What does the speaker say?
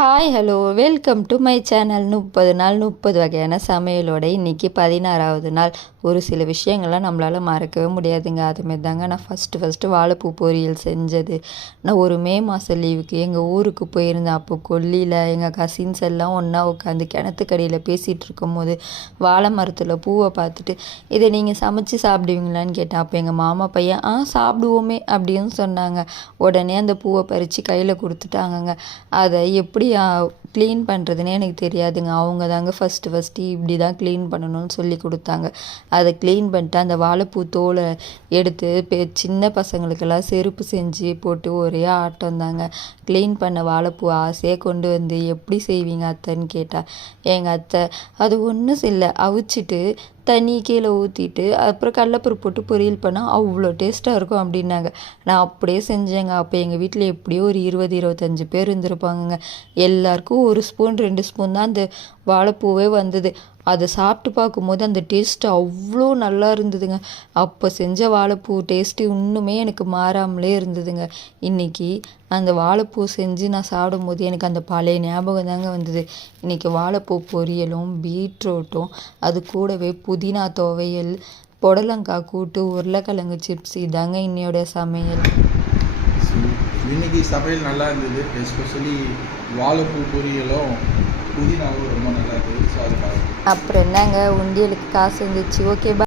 Hi hello welcome to my channel 30 நாள் 30 வகையான சமையலோட இன்றைக்கி 16வது நாள். ஒரு சில விஷயங்கள்லாம் நம்மளால் மறக்கவே முடியாதுங்க. அதுமாரி தாங்க நான் ஃபஸ்ட்டு வாழைப்பூ பொரியல் செஞ்சது. நான் ஒரு மே மாதம் லீவுக்கு எங்கள் ஊருக்கு போயிருந்தேன். அப்போ கொல்லியில் எங்கள் கசின்ஸ் எல்லாம் ஒன்றா உட்காந்து கிணத்துக்கடியில் பேசிகிட்டு இருக்கும்போது வாழை மரத்தில் பூவை பார்த்துட்டு இதை நீங்கள் சமைச்சு சாப்பிடுவீங்களான்னு கேட்டேன். அப்போ எங்கள் மாமா பையன் சாப்பிடுவோமே அப்படின்னு சொன்னாங்க. உடனே அந்த பூவை பறித்து கையில் கொடுத்துட்டாங்கங்க. அதை எப்படி க்ளீன் பண்ணுறதுனே எனக்கு தெரியாதுங்க. அவங்க தாங்க ஃபஸ்ட்டு இப்படி தான் க்ளீன் பண்ணணும்னு சொல்லி கொடுத்தாங்க. அதை க்ளீன் பண்ணிட்டு அந்த வாழைப்பூ தோலை எடுத்து சின்ன பசங்களுக்கெல்லாம் செருப்பு செஞ்சு போட்டு ஒரே ஆட்டம் தாங்க. க்ளீன் பண்ண வாழைப்பூ ஆசையாக கொண்டு வந்து எப்படி செய்வீங்க அத்தைன்னு கேட்டால் எங்கள் அத்தை அது ஒன்றும் இல்லை, அவிச்சிட்டு தண்ணி கீழே ஊற்றிட்டு அப்புறம் கடலப்பருப்பு போட்டு பொரியல் பண்ணால் அவ்வளோ டேஸ்ட்டாக இருக்கும் அப்படின்னாங்க. நான் அப்படியே செஞ்சேங்க. அப்போ எங்கள் வீட்டில் எப்படியோ ஒரு 20-25 பேர் இருந்திருப்பாங்கங்க. எல்லாருக்கும் 1 ஸ்பூன் 2 ஸ்பூன் தான் அந்த வாழைப்பூவே வந்தது. அதை சாப்பிட்டு பார்க்கும்போது அந்த டேஸ்ட்டு அவ்வளோ நல்லா இருந்ததுங்க. அப்போ செஞ்ச வாழைப்பூ டேஸ்ட்டு இன்னுமே எனக்கு மாறாமலே இருந்ததுங்க. இன்றைக்கி அந்த வாழைப்பூ செஞ்சு நான் சாப்பிடும்போது எனக்கு அந்த பழைய ஞாபகம் தாங்க வந்தது. இன்றைக்கி வாழைப்பூ பொரியலும் பீட்ரூட்டும் அது கூடவே புதினா துவையல், புடலங்காய் கூட்டு, உருளைக்கிழங்கு சிப்ஸ் இதாங்க இன்னையோட சமையல். இன்னைக்கு சமையல் நல்லா இருந்தது. எஸ்பெஷலி வாழைப்பூ பொரியலும் புதினாவும் ரொம்ப நல்லா இருந்தது. ஸோ அதுக்காக அப்புறம் என்னங்க உண்டியலுக்கு காசு வந்துச்சு. ஓகே.